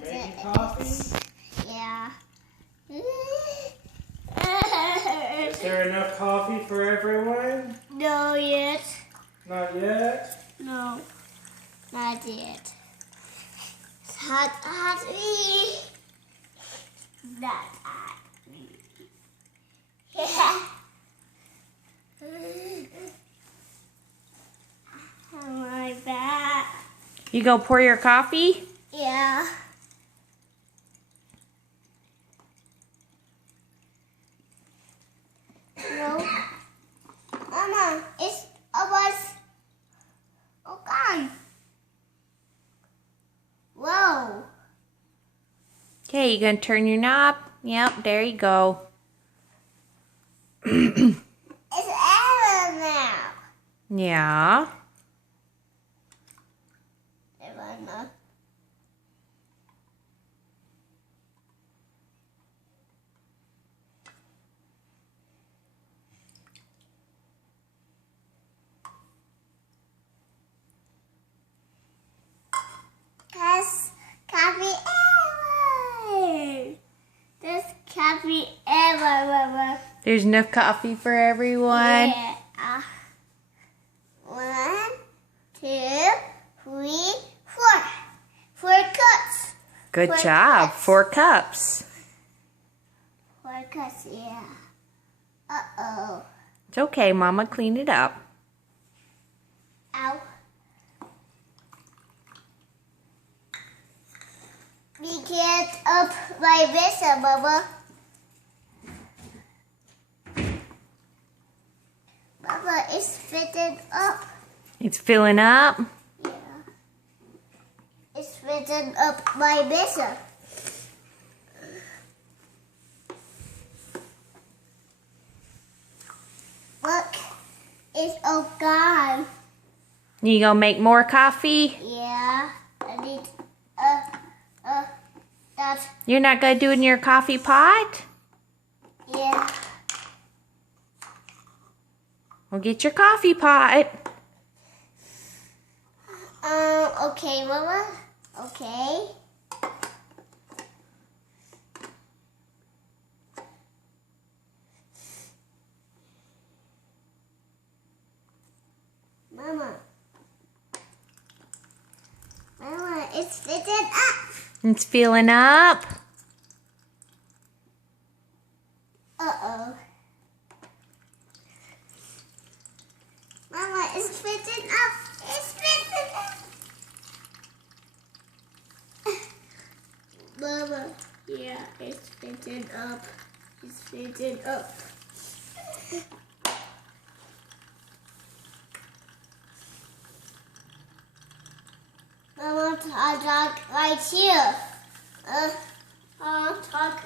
Making coffee? Yeah. Is there enough coffee for everyone? No yet. Not yet? No. Not yet. It's hot, hot. Not hot. Yeah. My back. You go pour your coffee? Yeah. No. Mama, it's almost all gone. Whoa. Okay, you gonna turn your knob? Yep, there you go. It's Ella now. Yeah. Ella. That's coffee ever. That's coffee ever. There's enough coffee for everyone. Yeah. 1, 2, 3, 4. 4 cups. Good 4 job. cups. 4 cups. 4 cups, yeah. Uh-oh. It's okay, Mama cleaned it up. Ow. We get up like this, Bubba. Bubba, it's fitted up. It's filling up. Yeah. It's fitted up like this. Look, it's all gone. You gonna make more coffee? Yeah, I need, that, You're not gonna do it in your coffee pot? yeah. Well, get your coffee pot. Okay, Mama. Okay. Mama. Mama, it's fitted up. It's filling up. Uh-oh. Mama, it's fitted up. It's fitted up. Mama, yeah, it's fitted up. It's fitted up. Mama, talk right here. Talk